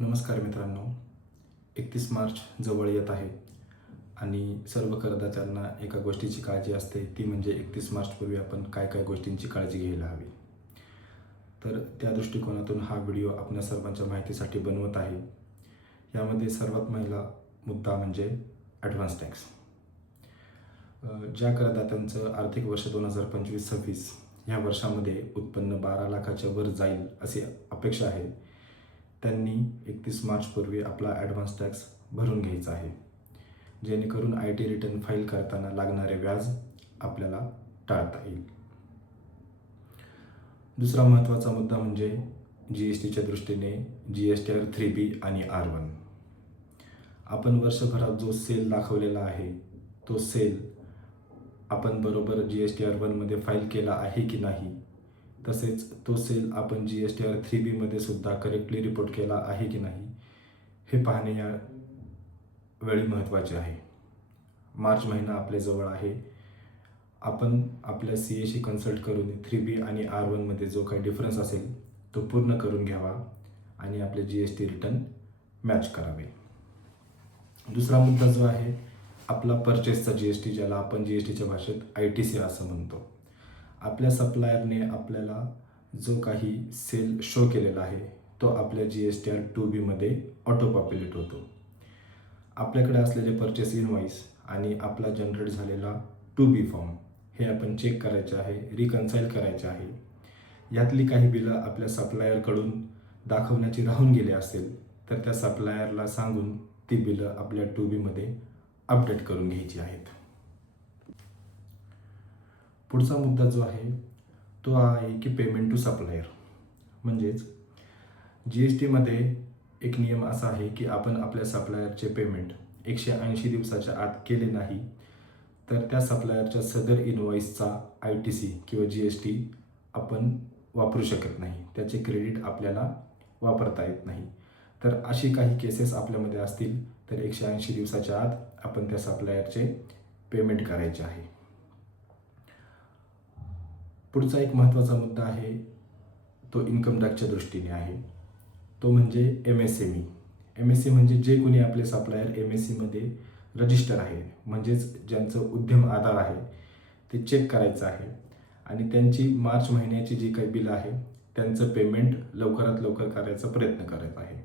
नमस्कार मित्रांनो, 31 मार्च जवळ येत आहे आणि सर्व करदात्यांना एका गोष्टीची काळजी असते, ती म्हणजे 31 मार्चपूर्वी आपण काय काय गोष्टींची काळजी घ्यायला हवी. तर त्या दृष्टिकोनातून हा व्हिडिओ आपल्या सर्वांच्या माहितीसाठी बनवत आहे. यामध्ये सर्वात पहिला मुद्दा म्हणजे ॲडव्हान्स टॅक्स. ज्या करदात्यांचं आर्थिक वर्ष 2025-26 ह्या वर्षामध्ये उत्पन्न 12 लाखाच्या वर जाईल अशी अपेक्षा आहे, त्यांनी 31 मार्चपूर्वी आपला ॲडव्हान्स टॅक्स भरून घ्यायचा आहे, जेणेकरून IT रिटर्न फाईल करताना लागणारे व्याज आपल्याला टाळता येईल. दुसरा महत्त्वाचा मुद्दा म्हणजे GSTच्या दृष्टीने GSTR 3B आणि R1. आपण वर्षभरात जो सेल दाखवलेला आहे, तो सेल आपण बरोबर GSTR 1मध्ये फाईल केला आहे की नाही, तसेच तो सेल आपण GSTR 3B मध्ये सुद्धा करेक्टली रिपोर्ट केला आहे की नाही, हे पाहणे या वेळी महत्त्वाचे आहे. मार्च महिना आपल्या जवळ आहे. आपण आपल्या CAशी कन्सल्ट करून 3B आणि R1 मध्ये जो काही डिफरन्स असेल तो पूर्ण करून घ्यावा आणि आपले GST रिटर्न मॅच करावे. दुसरा मुद्दा जो आहे आपला परचेसचा GST, ज्याला आपण GSTच्या भाषेत ITC असं म्हणतो. आपल्या सप्लायरने आपल्याला जो काही सेल शो केलेला आहे तो आपल्या GSTR 2B मध्ये ऑटो पॉप्युलेट होतो. आपल्याकडे असलेले परचेस इनवॉइस आणि आपला जनरेट झालेला 2B फॉर्म हे आपण चेक करायचे आहे, रिकन्साईल करायचे आहे. यातली काही बिलं आपल्या सप्लायरकडून दाखवण्याची राहून गेले असेल तर त्या सप्लायरला सांगून ती बिलं आपल्या 2B मध्ये अपडेट करून घ्यायची आहेत. पुढचा मुद्दा जो आहे तो आहे की पेमेंट टू सप्लायर. म्हणजेच GST मध्ये एक नियम असा आहे की आपण आपल्या सप्लायरचे पेमेंट 180 दिवसाच्या आत केले नाही तर त्या सप्लायरच्या सदर इनवॉइसचा ITC किंवा GST आपण वापरू शकत नाही, त्याचे क्रेडिट आपल्याला वापरता येत नाही. तर अशी काही केसेस आपल्यामध्ये असतील तर 180 दिवसाच्या आत आपण त्या सप्लायरचे पेमेंट करायचे आहे. पुढचा एक महत्त्वाचा मुद्दा आहे तो इन्कम टॅक्सच्या दृष्टीने आहे, तो म्हणजे MSME. MSE म्हणजे जे कोणी आपले सप्लायर MSE मध्ये रजिस्टर आहे, म्हणजेच ज्यांचं उद्यम आधार आहे, ते चेक करायचं आहे आणि त्यांची मार्च महिन्याची जी काही बिलं आहे त्यांचं पेमेंट लवकरात लवकर करायचा प्रयत्न करत आहे.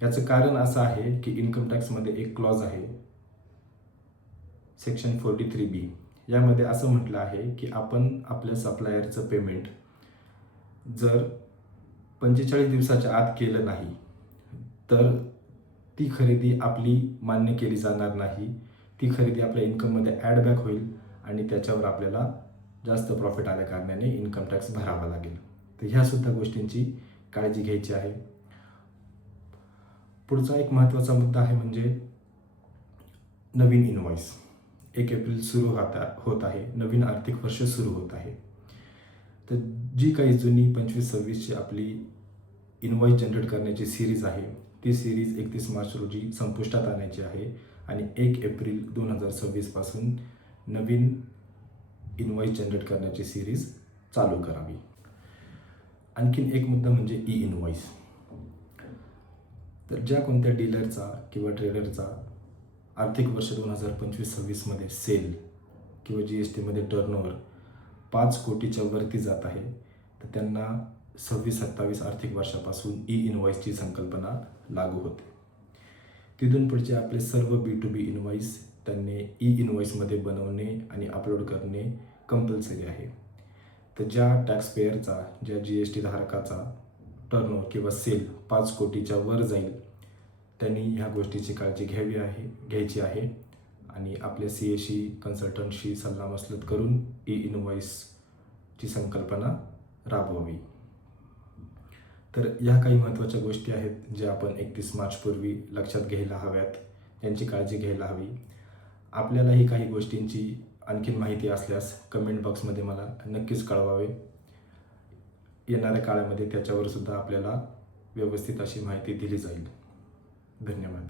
याचं कारण असं आहे की इन्कम टॅक्समध्ये एक क्लॉज आहे सेक्शन 43B. यामध्ये असं म्हटलं आहे की आपण आपल्या सप्लायरचं पेमेंट जर 45 दिवसाच्या आत केलं नाही तर ती खरेदी आपली मान्य केली जाणार नाही. ती खरेदी आपल्या इन्कममध्ये ॲडबॅक होईल आणि त्याच्यावर आपल्याला जास्त प्रॉफिट आल्या कारणाने इन्कम टॅक्स भरावा लागेल. तर ह्या सुद्धा गोष्टींची काळजी घ्यायची आहे. पुढचा एक महत्त्वाचा मुद्दा आहे म्हणजे नवीन इनवॉइस. 1 एप्रिल सुरू होत आहे, नवीन आर्थिक वर्ष सुरू होत आहे. तर जी काही जुनी 25-26ची आपली इनवॉइस जनरेट करण्याची सिरीज आहे ती सिरीज 31 मार्च रोजी संपुष्टात आणायची आहे आणि 1 एप्रिल 2026 पासून नवीन इनवॉइस जनरेट करण्याची सिरीज चालू करावी. आणखीन एक मुद्दा म्हणजे इनवॉइस. तर ज्या कोणत्या डीलरचा किंवा ट्रेडरचा आर्थिक वर्ष 2025-26 मध्ये सेल किंवा GST मध्ये टर्नओव्हर 5 कोटीच्या वरती जात आहे तर त्यांना 26-27 आर्थिक वर्षापासून इनवॉइसची संकल्पना लागू होते. तिथून पुढचे आपले सर्व B2B इनवॉइस त्यांनी इनवॉइसमध्ये बनवणे आणि अपलोड करणे कंपल्सरी आहे. तर ज्या टॅक्सपेयरचा, ज्या GST धारकाचा टर्नओव्हर किंवा सेल 5 कोटीच्या वर जाईल त्यांनी ह्या गोष्टीची काळजी घ्यायची आहे आणि आपल्या CAशी कन्सल्टंटशी सल्लामसलत करून इनवॉइसची संकल्पना राबवावी. तर या काही महत्त्वाच्या गोष्टी आहेत ज्या आपण 31 मार्चपूर्वी लक्षात घ्यायला हव्यात, यांची काळजी घ्यायला हवी. आपल्यालाही काही गोष्टींची आणखीन माहिती असल्यास कमेंट बॉक्समध्ये मला नक्कीच कळवावे. येणाऱ्या काळामध्ये त्याच्यावर सुद्धा आपल्याला व्यवस्थित अशी माहिती दिली जाईल. धन्यवाद.